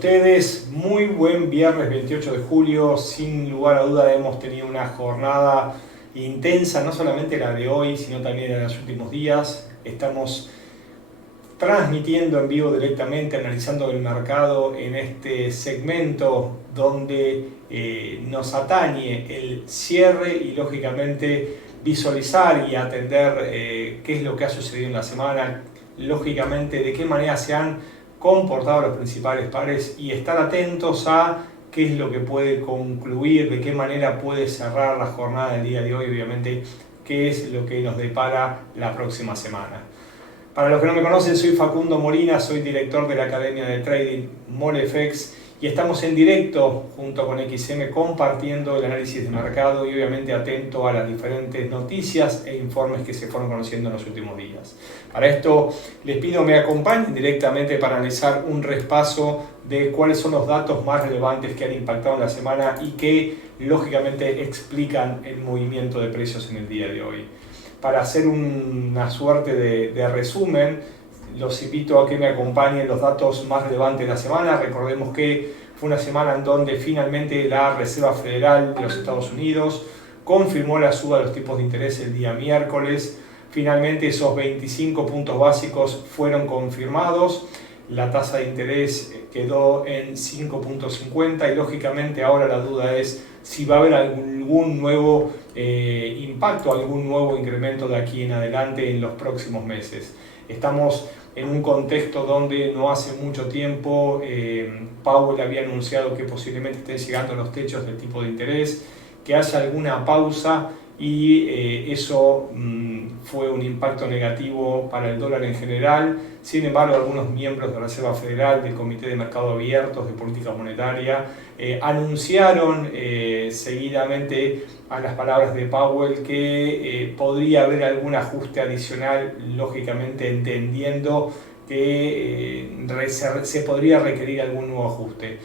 ustedes? Muy buen viernes 28 de julio. Sin lugar a duda hemos tenido una jornada intensa, no solamente la de hoy, sino también la de los últimos días. Estamos transmitiendo en vivo directamente, analizando el mercado en este segmento donde nos atañe el cierre y lógicamente visualizar y atender qué es lo que ha sucedido en la semana, lógicamente de qué manera se han comportado los principales pares y estar atentos a qué es lo que puede concluir, de qué manera puede cerrar la jornada del día de hoy, obviamente qué es lo que nos depara la próxima semana. Para los que no me conocen, soy Facundo Molina, soy director de la Academia de Trading MoleFX y estamos en directo junto con XM compartiendo el análisis de mercado y obviamente atento a las diferentes noticias e informes que se fueron conociendo en los últimos días. Para esto les pido me acompañen directamente para analizar un repaso de cuáles son los datos más relevantes que han impactado en la semana y que lógicamente explican el movimiento de precios en el día de hoy. Para hacer una suerte de resumen, los invito a que me acompañen los datos más relevantes de la semana. Recordemos que fue una semana en donde finalmente la Reserva Federal de los Estados Unidos confirmó la suba de los tipos de interés el día miércoles. Finalmente esos 25 puntos básicos fueron confirmados. La tasa de interés quedó en 5.50 y lógicamente ahora la duda es si va a haber algún nuevo impacto, algún nuevo incremento de aquí en adelante en los próximos meses. Estamos en un contexto donde no hace mucho tiempo Powell había anunciado que posiblemente estén llegando a los techos del tipo de interés, que haya alguna pausa y eso fue un impacto negativo para el dólar en general. Sin embargo, algunos miembros de la Reserva Federal, del Comité de Mercados Abiertos de Política Monetaria, anunciaron seguidamente a las palabras de Powell que podría haber algún ajuste adicional, lógicamente entendiendo que se podría requerir algún nuevo ajuste.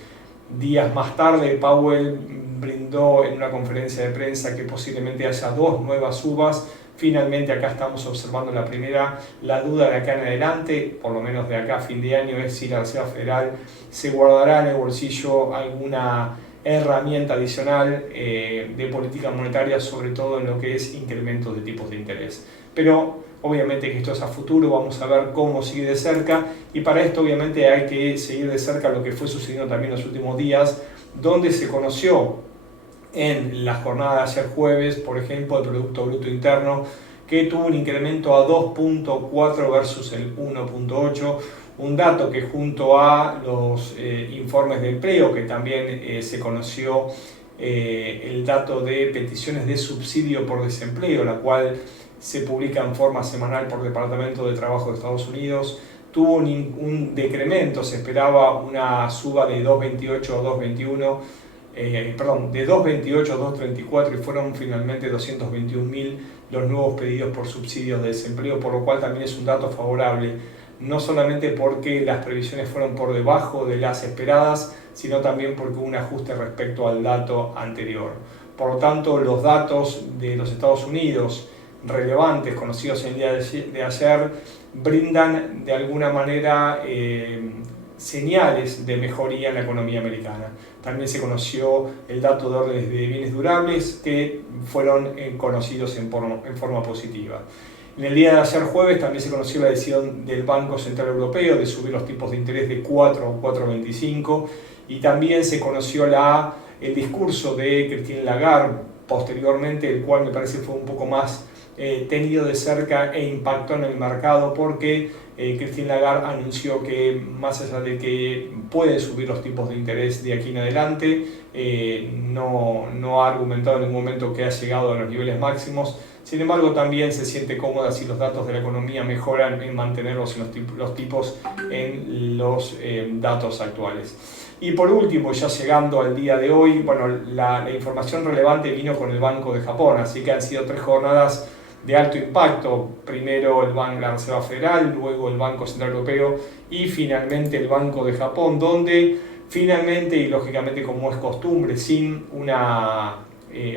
Días más tarde, Powell brindó en una conferencia de prensa que posiblemente haya dos nuevas subas. Finalmente acá estamos observando la primera. La duda de acá en adelante, por lo menos de acá a fin de año, es si la Reserva Federal se guardará en el bolsillo alguna herramienta adicional de política monetaria, sobre todo en lo que es incrementos de tipos de interés. Pero obviamente que esto es a futuro, vamos a ver cómo sigue de cerca y para esto obviamente hay que seguir de cerca lo que fue sucediendo también en los últimos días, donde se conoció en la jornada de ayer jueves, por ejemplo, el Producto Bruto Interno, que tuvo un incremento a 2.4 versus el 1.8, un dato que junto a los informes de empleo, que también se conoció el dato de peticiones de subsidio por desempleo, la cual se publica en forma semanal por Departamento de Trabajo de Estados Unidos, tuvo un decremento, se esperaba una suba de 2.28 a 2.21, de 2.28 a 2.34 y fueron finalmente 221.000 los nuevos pedidos por subsidios de desempleo, por lo cual también es un dato favorable, no solamente porque las previsiones fueron por debajo de las esperadas, sino también porque hubo un ajuste respecto al dato anterior. Por lo tanto, los datos de los Estados Unidos relevantes, conocidos en el día de ayer, brindan de alguna manera señales de mejoría en la economía americana. También se conoció el dato de órdenes de bienes durables que fueron conocidos en forma positiva. En el día de ayer jueves también se conoció la decisión del Banco Central Europeo de subir los tipos de interés de 4 a 4.25 y también se conoció el discurso de Christine Lagarde posteriormente, el cual me parece fue un poco más tenido de cerca e impactó en el mercado porque Christine Lagarde anunció que más allá de que pueden subir los tipos de interés de aquí en adelante, no ha argumentado en ningún momento que ha llegado a los niveles máximos. Sin embargo, también se siente cómoda si los datos de la economía mejoran en mantenerlos en los tipos en los datos actuales. Y por último, ya llegando al día de hoy, bueno, la información relevante vino con el Banco de Japón, así que han sido 3 jornadas de alto impacto, primero la Reserva Federal, luego el Banco Central Europeo y finalmente el Banco de Japón, donde finalmente y lógicamente como es costumbre, sin una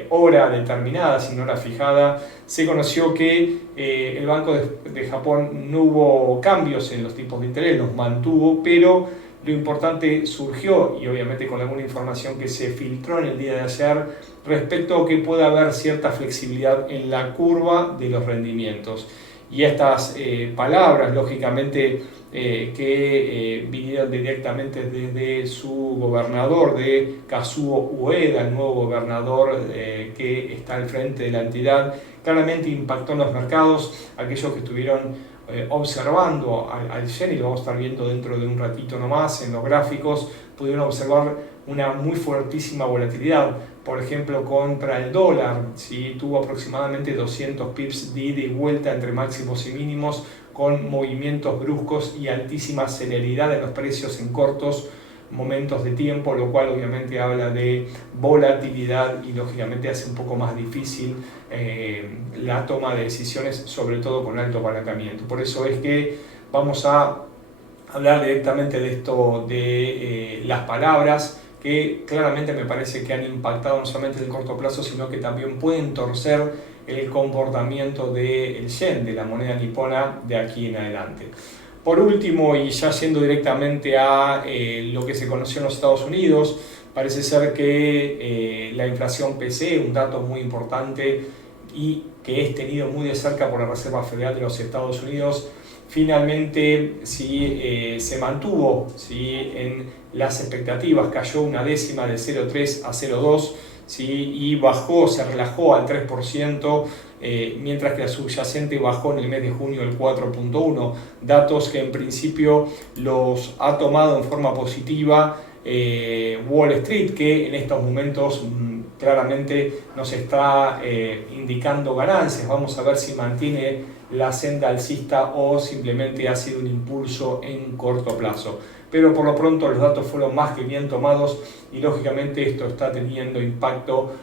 hora determinada, sin hora fijada, se conoció que el Banco de Japón no hubo cambios en los tipos de interés, los mantuvo, pero Lo importante surgió, y obviamente con alguna información que se filtró en el día de ayer, respecto a que pueda haber cierta flexibilidad en la curva de los rendimientos. Y estas palabras, lógicamente, que vinieron directamente desde su gobernador de Kazuo Ueda, el nuevo gobernador que está al frente de la entidad, claramente impactó en los mercados. Aquellos que estuvieron observando al yen, y lo vamos a estar viendo dentro de un ratito nomás en los gráficos, pudieron observar una muy fuertísima volatilidad. Por ejemplo, contra el dólar, ¿sí? Tuvo aproximadamente 200 pips de ida y vuelta entre máximos y mínimos, con movimientos bruscos y altísima celeridad en los precios en cortos momentos de tiempo, lo cual obviamente habla de volatilidad y lógicamente hace un poco más difícil la toma de decisiones, sobre todo con alto apalancamiento. Por eso es que vamos a hablar directamente de esto, de las palabras que claramente me parece que han impactado no solamente en el corto plazo, sino que también pueden torcer el comportamiento del yen, de la moneda nipona, de aquí en adelante. Por último, y ya yendo directamente a lo que se conoció en los Estados Unidos, parece ser que la inflación PCE, un dato muy importante y que es tenido muy de cerca por la Reserva Federal de los Estados Unidos, finalmente se mantuvo en las expectativas, cayó una décima de 0,3 a 0,2, y bajó, se relajó al 3%, mientras que la subyacente bajó en el mes de junio el 4,1%, datos que en principio los ha tomado en forma positiva Wall Street, que en estos momentos claramente nos está indicando ganancias. Vamos a ver si mantiene la senda alcista o simplemente ha sido un impulso en corto plazo. Pero por lo pronto los datos fueron más que bien tomados y lógicamente esto está teniendo impacto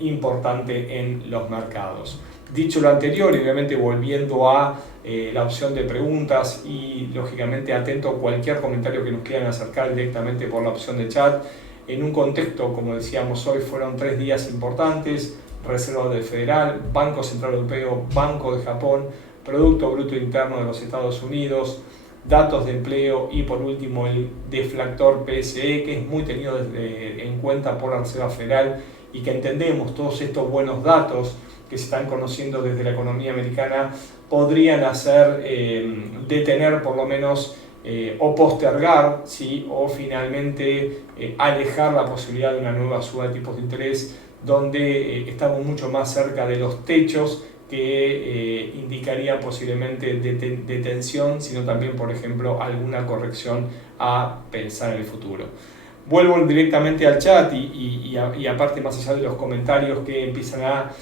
importante en los mercados. Dicho lo anterior, y obviamente volviendo a la opción de preguntas y lógicamente atento a cualquier comentario que nos quieran acercar directamente por la opción de chat, en un contexto, como decíamos hoy, fueron 3 días importantes: Reserva Federal, Banco Central Europeo, Banco de Japón, Producto Bruto Interno de los Estados Unidos, datos de empleo y por último el deflactor PSE, que es muy tenido en cuenta por la Reserva Federal y que entendemos todos estos buenos datos que se están conociendo desde la economía americana podrían hacer detener por lo menos o postergar, ¿sí? O finalmente alejar la posibilidad de una nueva suba de tipos de interés, donde estamos mucho más cerca de los techos que indicarían posiblemente detención, sino también, por ejemplo, alguna corrección a pensar en el futuro. Vuelvo directamente al chat y aparte, más allá de los comentarios que empiezan a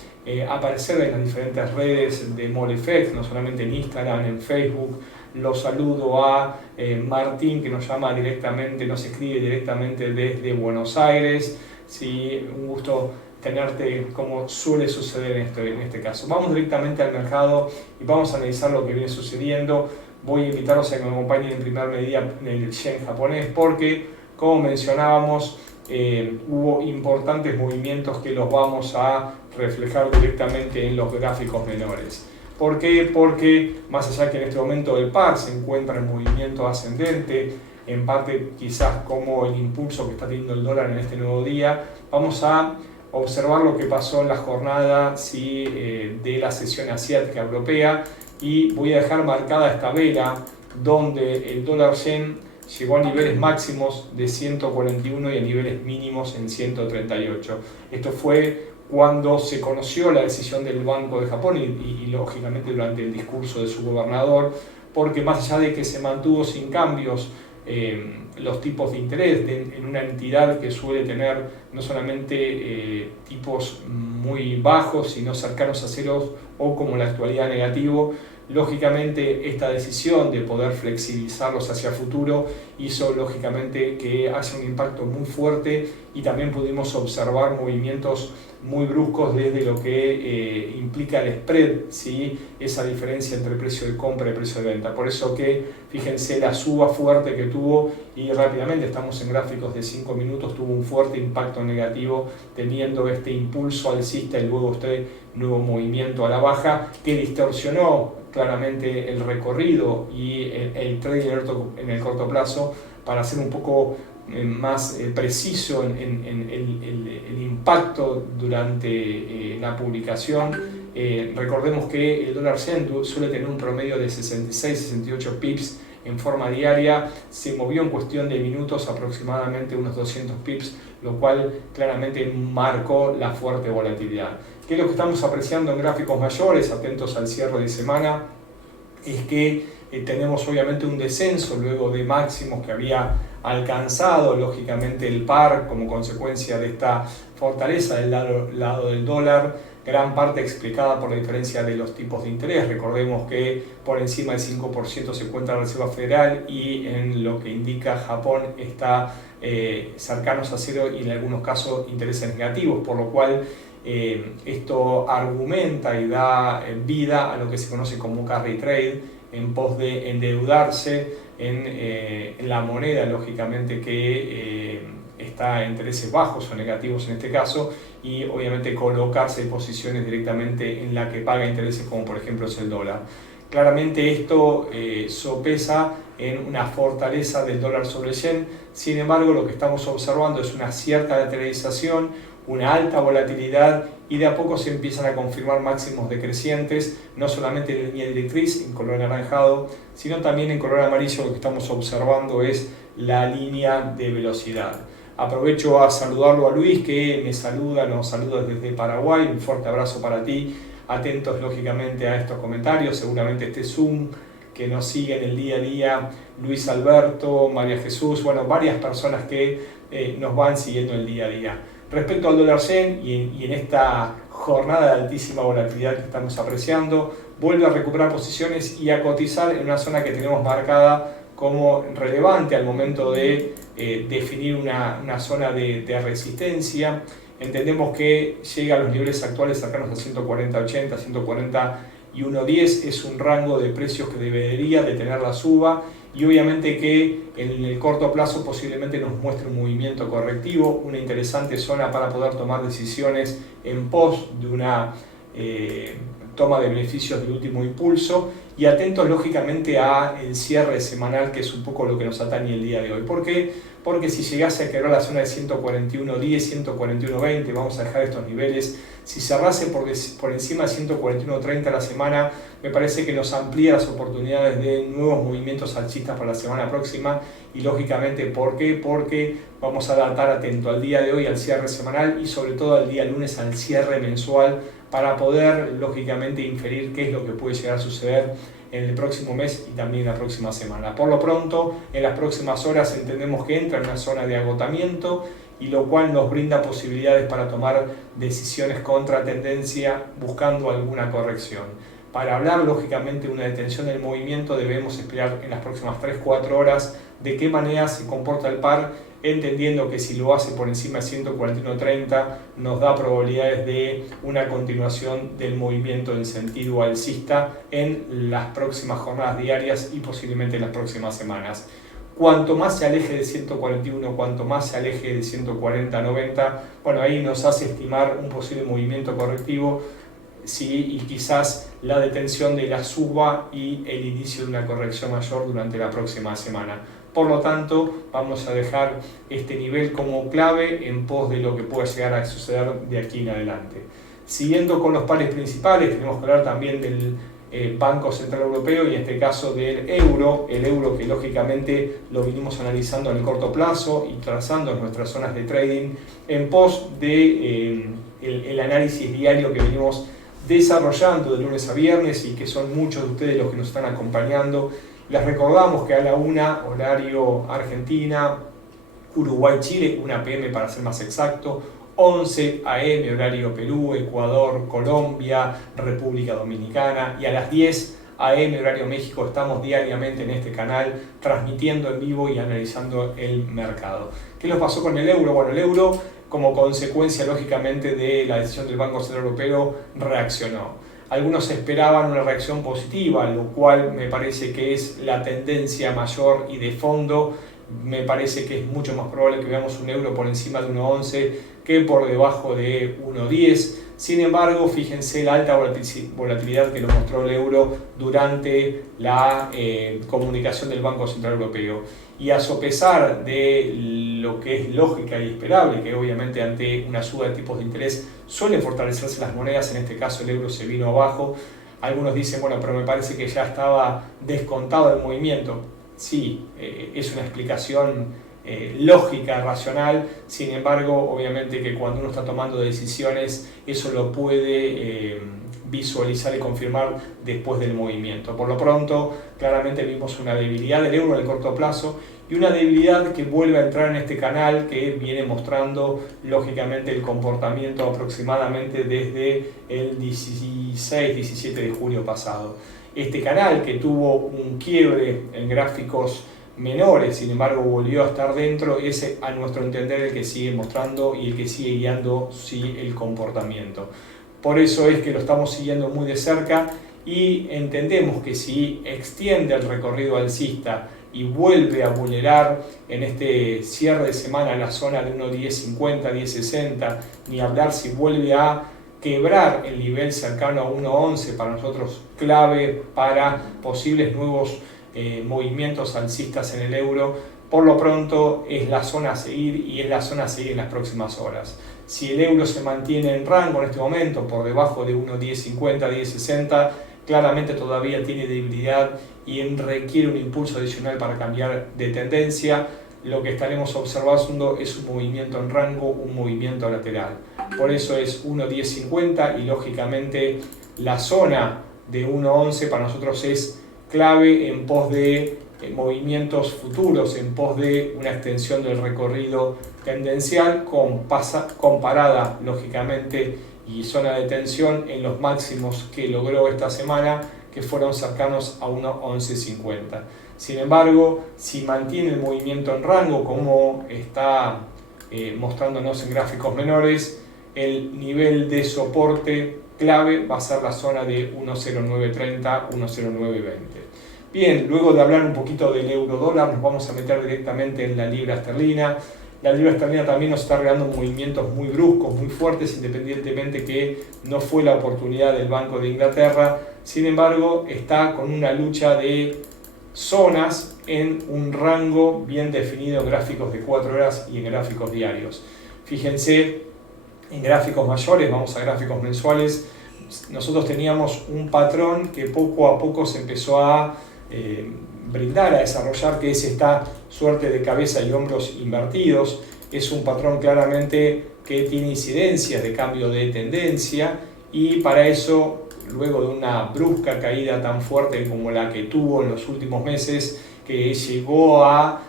aparecer en las diferentes redes de MOLEFEX, no solamente en Instagram, en Facebook. Los saludo a Martín, que nos llama directamente, nos escribe directamente desde Buenos Aires. Sí, un gusto tenerte, como suele suceder en este caso. Vamos directamente al mercado y vamos a analizar lo que viene sucediendo. Voy a invitarlos a que me acompañen en primer medida en el yen japonés, porque, como mencionábamos, hubo importantes movimientos que los vamos a reflejar directamente en los gráficos menores. ¿Por qué? Porque más allá que en este momento el par se encuentra en movimiento ascendente, en parte quizás como el impulso que está teniendo el dólar en este nuevo día, vamos a observar lo que pasó en la jornada de la sesión asiática europea, y voy a dejar marcada esta vela donde el dólar yen llegó a niveles máximos de 141 y a niveles mínimos en 138. Esto fue cuando se conoció la decisión del Banco de Japón y lógicamente durante el discurso de su gobernador, porque más allá de que se mantuvo sin cambios los tipos de interés en una entidad que suele tener no solamente tipos muy bajos, sino cercanos a ceros o, como en la actualidad, negativo, lógicamente esta decisión de poder flexibilizarlos hacia futuro hizo lógicamente que haya un impacto muy fuerte, y también pudimos observar movimientos muy bruscos desde lo que implica el spread, ¿sí? Esa diferencia entre precio de compra y precio de venta. Por eso que, fíjense la suba fuerte que tuvo, y rápidamente, estamos en gráficos de 5 minutos, tuvo un fuerte impacto negativo, teniendo este impulso alcista y luego este nuevo movimiento a la baja que distorsionó claramente el recorrido y el trading en el corto plazo para ser un poco más preciso en el impacto durante la publicación. Recordemos que el dólar yen suele tener un promedio de 66-68 pips en forma diaria, se movió en cuestión de minutos aproximadamente unos 200 pips, lo cual claramente marcó la fuerte volatilidad. ¿Qué es lo que estamos apreciando en gráficos mayores? Atentos al cierre de semana, es que tenemos obviamente un descenso luego de máximos que había alcanzado lógicamente el par como consecuencia de esta fortaleza del lado del dólar, gran parte explicada por la diferencia de los tipos de interés. Recordemos que por encima del 5% se encuentra la Reserva Federal y en lo que indica Japón está cercanos a cero y en algunos casos intereses negativos, por lo cual esto argumenta y da vida a lo que se conoce como carry trade, en pos de endeudarse en la moneda, lógicamente que está a intereses bajos o negativos en este caso, y obviamente colocarse en posiciones directamente en la que paga intereses, como por ejemplo es el dólar. Claramente esto sopesa en una fortaleza del dólar sobre el yen. Sin embargo, lo que estamos observando es una cierta lateralización, una alta volatilidad, y de a poco se empiezan a confirmar máximos decrecientes, no solamente en línea directriz en color anaranjado, sino también en color amarillo. Lo que estamos observando es la línea de velocidad. Aprovecho a saludarlo a Luis, que nos saluda desde Paraguay. Un fuerte abrazo para ti. Atentos lógicamente a estos comentarios, seguramente este Zoom que nos sigue en el día a día, Luis Alberto, María Jesús, bueno, varias personas que nos van siguiendo el día a día. Respecto al dólar yen y en esta jornada de altísima volatilidad que estamos apreciando, vuelve a recuperar posiciones y a cotizar en una zona que tenemos marcada como relevante al momento de definir una zona de resistencia. Entendemos que llega a los niveles actuales cercanos a 140.80, 141.10, es un rango de precios que debería detener la suba, y obviamente que en el corto plazo posiblemente nos muestre un movimiento correctivo, una interesante zona para poder tomar decisiones en pos de una toma de beneficios del último impulso, y atentos lógicamente al cierre semanal, que es un poco lo que nos atañe el día de hoy. ¿Por qué? Porque si llegase a quebrar la zona de 141.10, 141.20, vamos a dejar estos niveles, si cerrase por encima de 141.30 la semana, me parece que nos amplía las oportunidades de nuevos movimientos alcistas para la semana próxima. Y lógicamente, ¿por qué? Porque vamos a estar atento al día de hoy, al cierre semanal, y sobre todo al día lunes, al cierre mensual, para poder lógicamente inferir qué es lo que puede llegar a suceder en el próximo mes y también la próxima semana. Por lo pronto, en las próximas horas entendemos que entra en una zona de agotamiento, y lo cual nos brinda posibilidades para tomar decisiones contra tendencia buscando alguna corrección. Para hablar lógicamente de una detención del movimiento, debemos esperar en las próximas 3-4 horas de qué manera se comporta el par, entendiendo que si lo hace por encima de 141.30 nos da probabilidades de una continuación del movimiento en sentido alcista en las próximas jornadas diarias y posiblemente en las próximas semanas. Cuanto más se aleje de 141, cuanto más se aleje de 140.90, bueno, ahí nos hace estimar un posible movimiento correctivo, sí, y quizás la detención de la suba y el inicio de una corrección mayor durante la próxima semana. Por lo tanto, vamos a dejar este nivel como clave en pos de lo que pueda llegar a suceder de aquí en adelante. Siguiendo con los pares principales, tenemos que hablar también del Banco Central Europeo, y en este caso del euro, el euro que lógicamente lo vinimos analizando en el corto plazo y trazando nuestras zonas de trading en pos de el análisis diario que venimos desarrollando de lunes a viernes, y que son muchos de ustedes los que nos están acompañando. Les recordamos que a la 1 horario Argentina, Uruguay, Chile, 1 p.m. para ser más exacto, 11 a.m. horario Perú, Ecuador, Colombia, República Dominicana, y a las 10 a.m. horario México estamos diariamente en este canal transmitiendo en vivo y analizando el mercado. ¿Qué nos pasó con el euro? Bueno, el euro, como consecuencia lógicamente de la decisión del Banco Central Europeo, reaccionó. Algunos esperaban una reacción positiva, lo cual me parece que es la tendencia mayor y de fondo me parece que es mucho más probable que veamos un euro por encima de 1,11 que por debajo de 1,10. Sin embargo, fíjense la alta volatilidad que lo mostró el euro durante la comunicación del Banco Central Europeo. Y a sopesar de lo que es lógica y esperable, que obviamente ante una suba de tipos de interés suelen fortalecerse las monedas, en este caso el euro se vino abajo. Algunos dicen, bueno, pero me parece que ya estaba descontado el movimiento. Sí, es una explicación lógica, racional. Sin embargo, obviamente que cuando uno está tomando decisiones, eso lo puede visualizar y confirmar después del movimiento. Por lo pronto, claramente vimos una debilidad del euro en el corto plazo y una debilidad que vuelve a entrar en este canal que viene mostrando lógicamente el comportamiento aproximadamente desde el 16-17 de julio pasado. Este canal que tuvo un quiebre en gráficos menores, sin embargo volvió a estar dentro, es a nuestro entender el que sigue mostrando y el que sigue guiando el comportamiento. Por eso es que lo estamos siguiendo muy de cerca y entendemos que si extiende el recorrido alcista y vuelve a vulnerar en este cierre de semana la zona de 1.1050, 1060, ni hablar si vuelve a quebrar el nivel cercano a 1.11, para nosotros clave para posibles nuevos movimientos alcistas en el euro. Por lo pronto es la zona a seguir y es la zona a seguir en las próximas horas. Si el euro se mantiene en rango en este momento por debajo de 1.1050, 1060, claramente todavía tiene debilidad y requiere un impulso adicional para cambiar de tendencia. Lo que estaremos observando es un movimiento en rango, un movimiento lateral. Por eso es 1.1050 y lógicamente la zona de 1.11 para nosotros es clave en pos de movimientos futuros, en pos de una extensión del recorrido tendencial comparada lógicamente y zona de tensión en los máximos que logró esta semana, que fueron cercanos a 1.1150. Sin embargo, si mantiene el movimiento en rango como está mostrándonos en gráficos menores, el nivel de soporte clave va a ser la zona de 1.0930, 1.0920. Bien, luego de hablar un poquito del euro dólar, nos vamos a meter directamente en la libra esterlina. La libra esterlina también nos está regalando movimientos muy bruscos, muy fuertes, independientemente que no fue la oportunidad del Banco de Inglaterra. Sin embargo, está con una lucha de zonas en un rango bien definido en gráficos de 4 horas y en gráficos diarios. Fíjense, en gráficos mayores, vamos a gráficos mensuales, nosotros teníamos un patrón que poco a poco se empezó a brindar, a desarrollar, que es esta suerte de cabeza y hombros invertidos. Es un patrón claramente que tiene incidencias de cambio de tendencia y para eso, luego de una brusca caída tan fuerte como la que tuvo en los últimos meses, que llegó a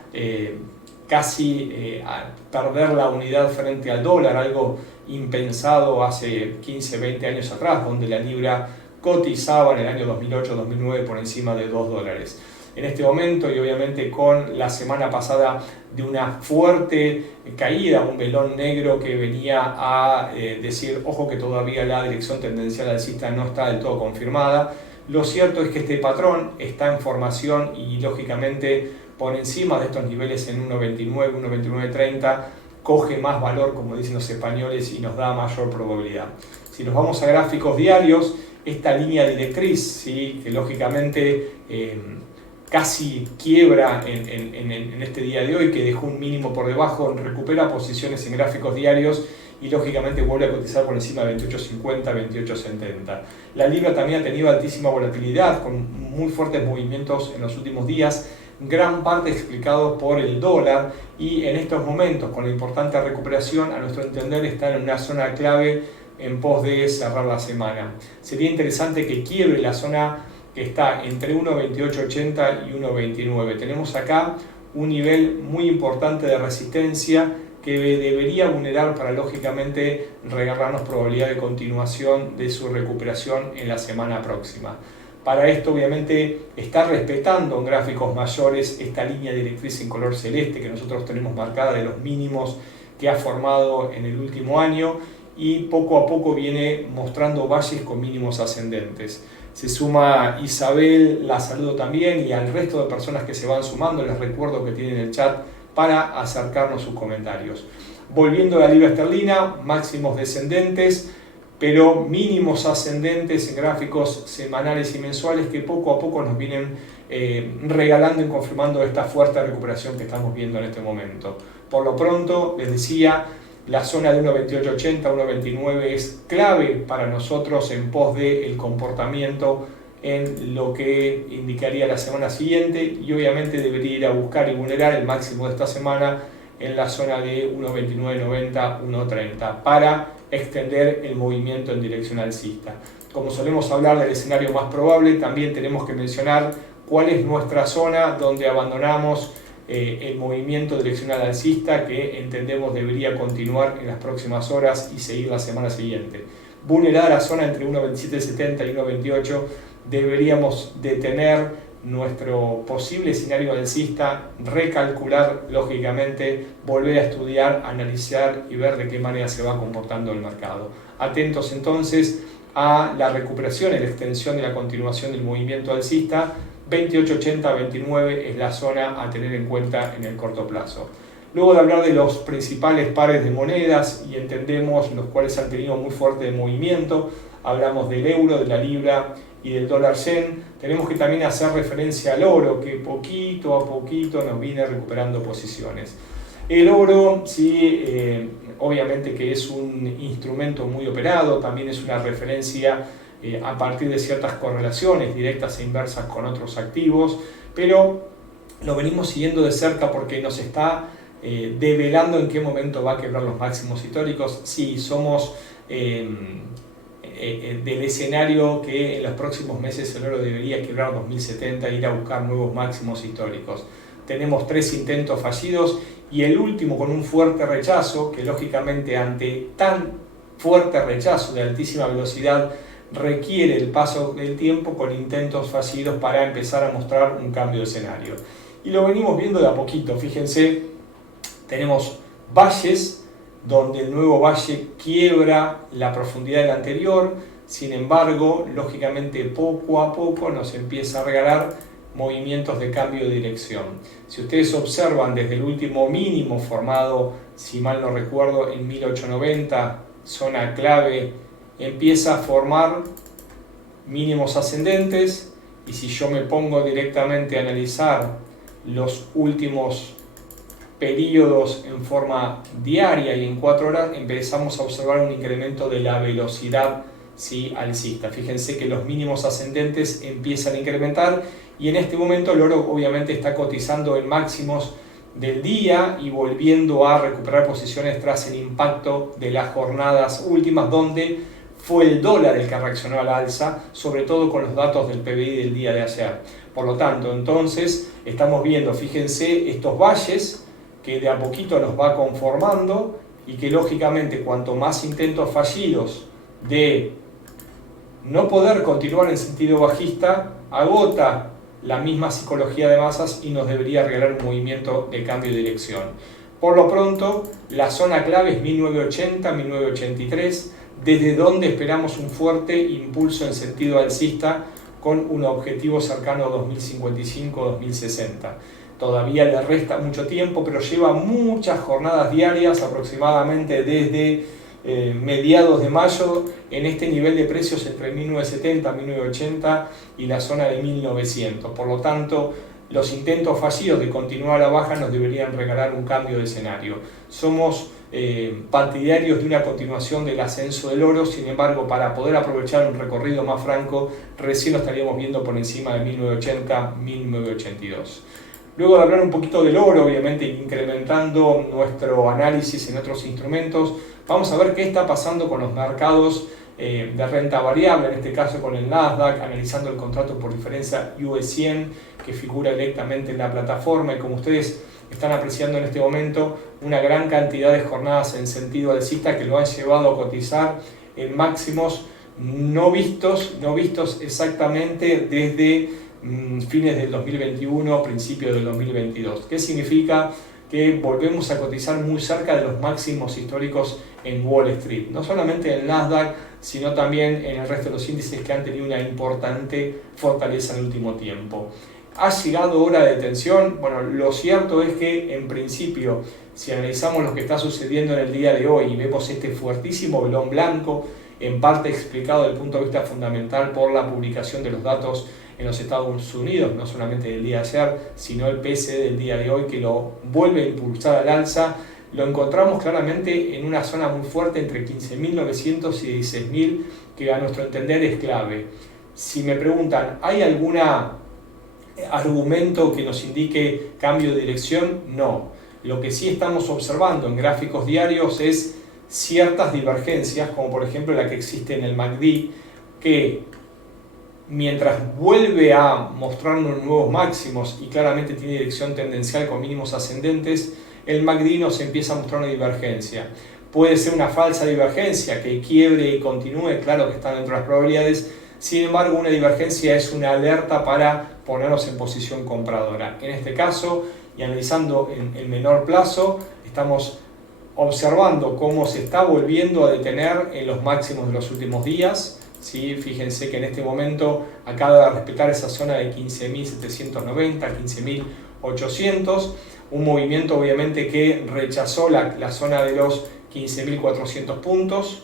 casi a perder la unidad frente al dólar, algo impensado hace 15, 20 años atrás, donde la libra cotizaba en el año 2008-2009 por encima de $2. En este momento, y obviamente con la semana pasada de una fuerte caída, un velón negro que venía a decir, ojo que todavía la dirección tendencial alcista no está del todo confirmada, lo cierto es que este patrón está en formación y lógicamente por encima de estos niveles en 1.29, 1.2930, coge más valor, como dicen los españoles, y nos da mayor probabilidad. Si nos vamos a gráficos diarios, esta línea directriz, ¿sí?, que lógicamente casi quiebra en este día de hoy, que dejó un mínimo por debajo, recupera posiciones en gráficos diarios y lógicamente vuelve a cotizar por encima de 28.50, 28.70. La libra también ha tenido altísima volatilidad, con muy fuertes movimientos en los últimos días, gran parte explicados por el dólar, y en estos momentos, con la importante recuperación, a nuestro entender está en una zona clave en pos de cerrar la semana. Sería interesante que quiebre la zona que está entre 1.2880 y 1.29. Tenemos acá un nivel muy importante de resistencia que debería vulnerar para lógicamente regalarnos probabilidad de continuación de su recuperación en la semana próxima. Para esto obviamente está respetando en gráficos mayores esta línea directriz en color celeste que nosotros tenemos marcada de los mínimos que ha formado en el último año, y poco a poco viene mostrando valles con mínimos ascendentes. Se suma Isabel, la saludo también, y al resto de personas que se van sumando, les recuerdo que tienen el chat para acercarnos sus comentarios. Volviendo a la libra esterlina, máximos descendentes, pero mínimos ascendentes en gráficos semanales y mensuales que poco a poco nos vienen regalando y confirmando esta fuerte recuperación que estamos viendo en este momento. Por lo pronto, les decía, la zona de 1.2880, 1.29 es clave para nosotros en pos del comportamiento en lo que indicaría la semana siguiente, y obviamente debería ir a buscar y vulnerar el máximo de esta semana en la zona de 1.2990, 1.30 para extender el movimiento en dirección alcista. Como solemos hablar del escenario más probable, también tenemos que mencionar cuál es nuestra zona donde abandonamos el movimiento direccional alcista, que entendemos debería continuar en las próximas horas y seguir la semana siguiente. Vulnerada la zona entre 1.2770 y 1.28, deberíamos detener nuestro posible escenario alcista, recalcular lógicamente, volver a estudiar, analizar y ver de qué manera se va comportando el mercado. Atentos entonces a la recuperación y la extensión de la continuación del movimiento alcista. 28.80-29 es la zona a tener en cuenta en el corto plazo. Luego de hablar de los principales pares de monedas y entendemos los cuales han tenido muy fuerte movimiento, hablamos del euro, de la libra y del dólar yen, tenemos que también hacer referencia al oro, que poquito a poquito nos viene recuperando posiciones. El oro, sí, obviamente que es un instrumento muy operado, también es una referencia a partir de ciertas correlaciones directas e inversas con otros activos, pero lo venimos siguiendo de cerca porque nos está develando en qué momento va a quebrar los máximos históricos. Sí, somos del escenario que en los próximos meses el oro debería quebrar 2070 e ir a buscar nuevos máximos históricos. Tenemos 3 intentos fallidos y el último con un fuerte rechazo, que lógicamente ante tan fuerte rechazo de altísima velocidad requiere el paso del tiempo con intentos fallidos para empezar a mostrar un cambio de escenario. Y lo venimos viendo de a poquito, fíjense, tenemos valles donde el nuevo valle quiebra la profundidad del anterior, sin embargo, lógicamente poco a poco nos empieza a regalar movimientos de cambio de dirección. Si ustedes observan desde el último mínimo formado, si mal no recuerdo, en 1890, zona clave, empieza a formar mínimos ascendentes, y si yo me pongo directamente a analizar los últimos periodos en forma diaria y en 4 horas, empezamos a observar un incremento de la velocidad, ¿sí?, alcista. Fíjense que los mínimos ascendentes empiezan a incrementar y en este momento el oro obviamente está cotizando en máximos del día y volviendo a recuperar posiciones tras el impacto de las jornadas últimas, donde fue el dólar el que reaccionó al alza, sobre todo con los datos del PBI del día de ayer. Por lo tanto, entonces, estamos viendo, fíjense, estos valles que de a poquito nos va conformando y que lógicamente cuanto más intentos fallidos de no poder continuar en sentido bajista, agota la misma psicología de masas y nos debería regalar un movimiento de cambio de dirección. Por lo pronto, la zona clave es 1980, 1983, desde donde esperamos un fuerte impulso en sentido alcista con un objetivo cercano a 2055, 2060. Todavía le resta mucho tiempo, pero lleva muchas jornadas diarias, aproximadamente desde mediados de mayo, en este nivel de precios entre 1970, 1980 y la zona de 1900. Por lo tanto, los intentos fallidos de continuar a la baja nos deberían regalar un cambio de escenario. Somos partidarios de una continuación del ascenso del oro, sin embargo, para poder aprovechar un recorrido más franco, recién lo estaríamos viendo por encima de 1980, 1982. Luego de hablar un poquito del oro, obviamente incrementando nuestro análisis en otros instrumentos, vamos a ver qué está pasando con los mercados de renta variable, en este caso con el Nasdaq, analizando el contrato por diferencia US 100 que figura directamente en la plataforma, y como ustedes están apreciando en este momento, una gran cantidad de jornadas en sentido alcista que lo han llevado a cotizar en máximos no vistos exactamente desde fines del 2021, principios del 2022. ¿Qué significa? que volvemos a cotizar muy cerca de los máximos históricos en Wall Street. No solamente en el Nasdaq, sino también en el resto de los índices que han tenido una importante fortaleza en el último tiempo. ¿Ha llegado hora de detención? Bueno, lo cierto es que en principio, si analizamos lo que está sucediendo en el día de hoy y vemos este fuertísimo velón blanco, en parte explicado desde el punto de vista fundamental por la publicación de los datos en los Estados Unidos, no solamente del día de ayer, sino el PCE del día de hoy, que lo vuelve a impulsar al alza, lo encontramos claramente en una zona muy fuerte entre 15.900 y 16.000, que a nuestro entender es clave. Si me preguntan, ¿hay algún argumento que nos indique cambio de dirección? No. Lo que sí estamos observando en gráficos diarios es ciertas divergencias, como por ejemplo la que existe en el MACD, que mientras vuelve a mostrarnos nuevos máximos y claramente tiene dirección tendencial con mínimos ascendentes, el MACD nos empieza a mostrar una divergencia. Puede ser una falsa divergencia que quiebre y continúe, claro que están dentro de las probabilidades. Sin embargo, una divergencia es una alerta para ponernos en posición compradora. En este caso, y analizando en el menor plazo, estamos observando cómo se está volviendo a detener en los máximos de los últimos días. ¿Sí? Fíjense que en este momento acaba de respetar esa zona de 15.790, 15.800, un movimiento obviamente que rechazó la zona de los 15.400 puntos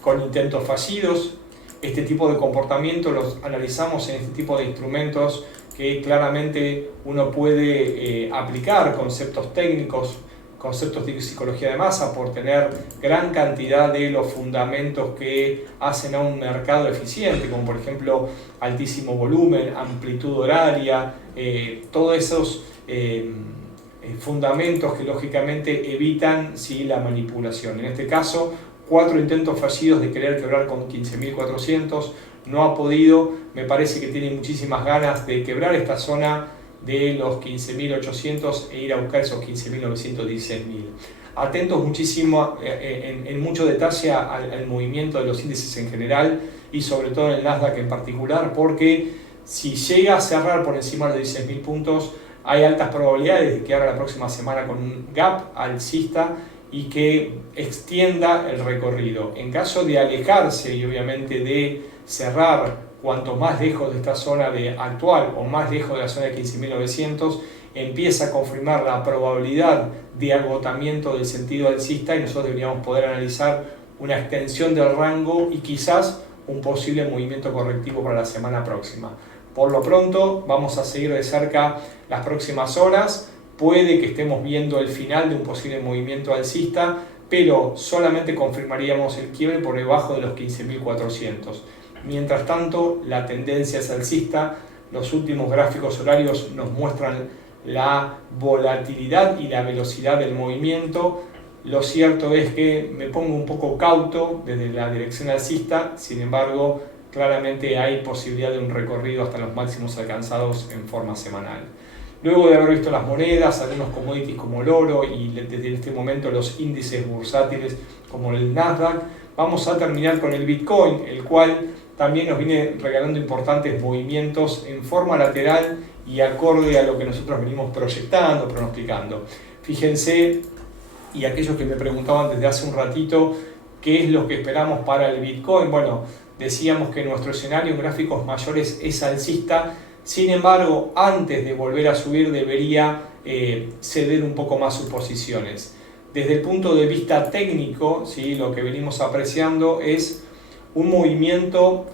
con intentos fallidos. Este tipo de comportamiento los analizamos en este tipo de instrumentos que claramente uno puede aplicar conceptos técnicos, conceptos de psicología de masa, por tener gran cantidad de los fundamentos que hacen a un mercado eficiente, como por ejemplo altísimo volumen, amplitud horaria, todos esos fundamentos que lógicamente evitan la manipulación. En este caso, 4 intentos fallidos de querer quebrar con 15.400, no ha podido, me parece que tiene muchísimas ganas de quebrar esta zona de los 15.800 e ir a buscar esos 15.900, 16.000. Atentos muchísimo en mucho detalle al movimiento de los índices en general y sobre todo en el Nasdaq en particular, porque si llega a cerrar por encima de los 16.000 puntos, hay altas probabilidades de que haga la próxima semana con un gap alcista y que extienda el recorrido. En caso de alejarse y obviamente de cerrar cuanto más lejos de esta zona actual o más lejos de la zona de 15.900, empieza a confirmar la probabilidad de agotamiento del sentido alcista y nosotros deberíamos poder analizar una extensión del rango y quizás un posible movimiento correctivo para la semana próxima. Por lo pronto vamos a seguir de cerca las próximas horas, puede que estemos viendo el final de un posible movimiento alcista, pero solamente confirmaríamos el quiebre por debajo de los 15.400. Mientras tanto, la tendencia es alcista. Los últimos gráficos horarios nos muestran la volatilidad y la velocidad del movimiento. Lo cierto es que me pongo un poco cauto desde la dirección alcista, sin embargo, claramente hay posibilidad de un recorrido hasta los máximos alcanzados en forma semanal. Luego de haber visto las monedas, algunos commodities como el oro y desde este momento los índices bursátiles como el Nasdaq, vamos a terminar con el Bitcoin, el cual también nos viene regalando importantes movimientos en forma lateral y acorde a lo que nosotros venimos proyectando, pronosticando. Fíjense, y aquellos que me preguntaban desde hace un ratito, ¿qué es lo que esperamos para el Bitcoin? Bueno, decíamos que nuestro escenario en gráficos mayores es alcista, sin embargo, antes de volver a subir debería ceder un poco más sus posiciones. Desde el punto de vista técnico, ¿sí? Lo que venimos apreciando es un movimiento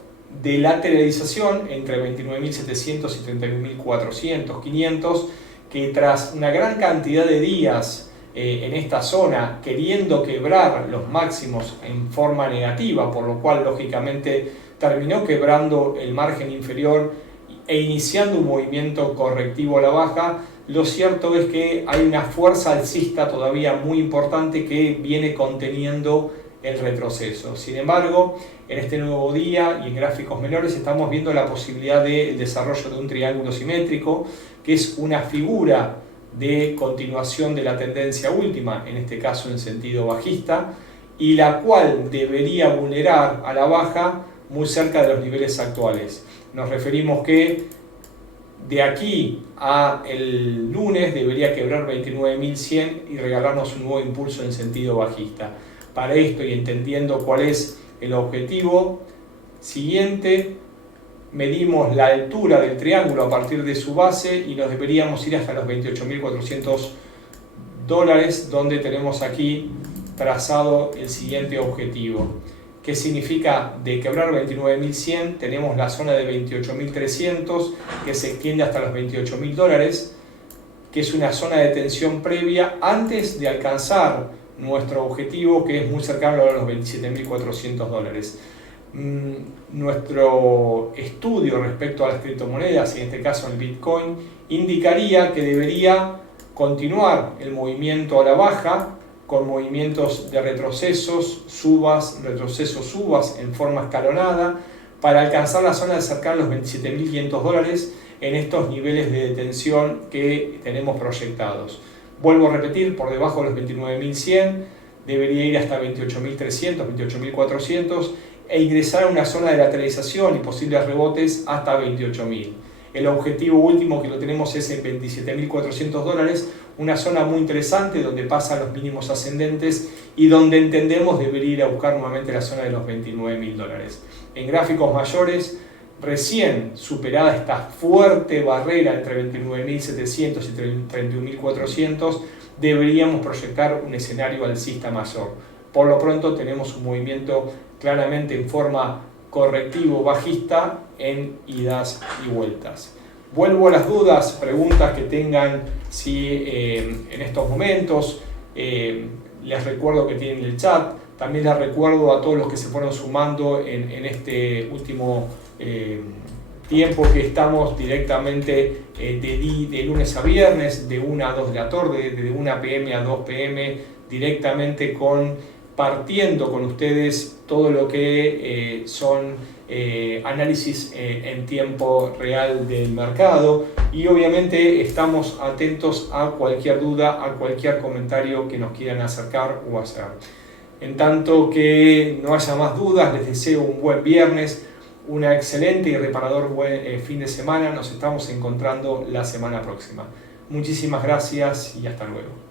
de lateralización entre 29.700 y 31.400, 500, que tras una gran cantidad de días en esta zona queriendo quebrar los máximos en forma negativa, por lo cual lógicamente terminó quebrando el margen inferior e iniciando un movimiento correctivo a la baja, lo cierto es que hay una fuerza alcista todavía muy importante que viene conteniendo el retroceso. Sin embargo, en este nuevo día y en gráficos menores estamos viendo la posibilidad del desarrollo de un triángulo simétrico, que es una figura de continuación de la tendencia última, en este caso en sentido bajista, y la cual debería vulnerar a la baja muy cerca de los niveles actuales. Nos referimos que De aquí a el lunes debería quebrar 29.100 y regalarnos un nuevo impulso en sentido bajista. Para esto, y entendiendo cuál es el objetivo siguiente, medimos la altura del triángulo a partir de su base y nos deberíamos ir hasta los $28.400, donde tenemos aquí trazado el siguiente objetivo. ¿Qué significa? De quebrar 29.100 tenemos la zona de 28.300 que se extiende hasta los $28.000, que es una zona de tensión previa antes de alcanzar nuestro objetivo, que es muy cercano a los $27.400. Nuestro estudio respecto a las criptomonedas, y en este caso el Bitcoin, indicaría que debería continuar el movimiento a la baja, con movimientos de retrocesos, subas, retrocesos, subas en forma escalonada, para alcanzar la zona de cercana a los $27.500 en estos niveles de tensión que tenemos proyectados. Vuelvo a repetir, por debajo de los 29.100, debería ir hasta 28.300, 28.400 e ingresar a una zona de lateralización y posibles rebotes hasta 28.000. El objetivo último que lo tenemos es en $27.400, una zona muy interesante donde pasan los mínimos ascendentes y donde entendemos debería ir a buscar nuevamente la zona de los $29.000. En gráficos mayores, recién superada esta fuerte barrera entre 29.700 y 31.400, deberíamos proyectar un escenario alcista mayor. Por lo pronto tenemos un movimiento claramente en forma correctivo bajista en idas y vueltas. Vuelvo a las dudas, preguntas que tengan en estos momentos. Les recuerdo que tienen el chat. También les recuerdo a todos los que se fueron sumando en este último tiempo que estamos directamente de lunes a viernes, de 1 a 2 de la tarde, de 1 p.m. a 2 p.m., directamente compartiendo con ustedes todo lo que son análisis en tiempo real del mercado, y obviamente estamos atentos a cualquier duda, a cualquier comentario que nos quieran acercar o hacer. En tanto que no haya más dudas, les deseo un buen viernes, una excelente y reparador buen fin de semana. Nos estamos encontrando la semana próxima. Muchísimas gracias y hasta luego.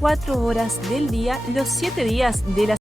4 horas del día, los 7 días de la